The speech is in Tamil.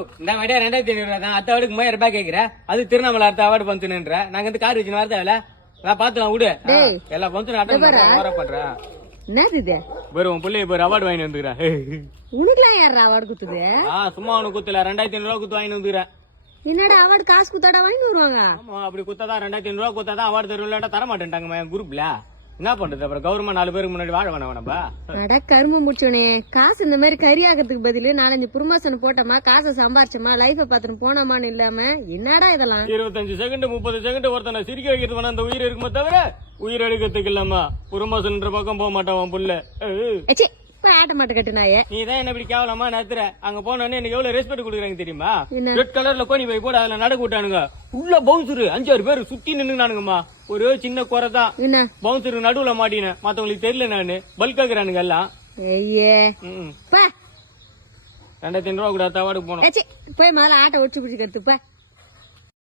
இந்த வடியா 2500 தான். அத்த அவருக்கு 3000 ரூபாய் கேக்குற. அது திருவண்ணாமலை அடுத்த அவார்டு பந்துன்ற. நாங்க வந்து கார் வச்சுன்னு வரதேவல. நான் பாத்துலாம் விடு. எல்லா பந்தும் அட்டன் பண்றேன். என்னது இது? உன் பிள்ளை இப்போ அவார்டு வாங்கி வந்துக்கிறேன். உனக்குலாம் யாரா அவார்டு குத்துது? சும்மா உனக்கு குத்துல 2500 ரூபாய் குத்து வாங்கி வந்துக்கிறேன். என்னடா அவார்டு காசு குத்தாடா வாங்கி வருவாங்க? ஆமா, அப்படி குத்தாதான் 2500 ரூபாய் குத்தாதான் அவார்டு தருவில்லாட்டா தர மாட்டேன்ட்டாங்க என் குரூப்ல. என்ன பண்றது அப்புறம்? கவர்மெண்ட் 4 பேருக்கு முன்னாடி வாழ வேணாம் நம்ம. அட கரும முடிச்சோனே, காசு இந்த மாதிரி கறி ஆகிறதுக்கு பதிலு 4-5 ப்ரொமோஷன் போட்டோமா, காசை சம்பாரிச்சோமா, லைஃப பாத்துட்டு போனோமான்னு இல்லாம என்னடா இதெல்லாம்? 25 செகண்ட் 30 செகண்ட் ஒருத்தனை சிரிக்க வைக்கிறது வேணா அந்த உயிர் இருக்குமே தவிர உயிர் எடுக்கிறதுக்கு இல்லாம ப்ரொமோஷன் பக்கம் போக மாட்டான் புள்ள. ஆட்ட மாட்ட கட்டுனாயே நீ தான் என்ன இப்படி கேவலமா நடத்துற. அங்க போனோன்னு எனக்கு எவ்வளவு ரெஸ்பெக்ட் கொடுக்குறாங்க தெரியுமா? ரெட் கலர்ல கோணி போய் போட அதுல நடக்க விட்டானுங்க. உள்ள பவுன்சரு 5-6 பேர் சுத்தி நின்னுனானுங்கம்மா. ஒரே சின்ன குறை தான், பவுன்சருக்கு நடுவுல மாட்டினேன். மத்தவங்களுக்கு தெரியல, நானு பல்காக்குறானுங்க எல்லாம். 2500 ரூபா கூட அவார்டுக்கு போனோம். போய் மேல ஆட்டை ஒடிச்சு பிடிச்சு கத்துப்ப.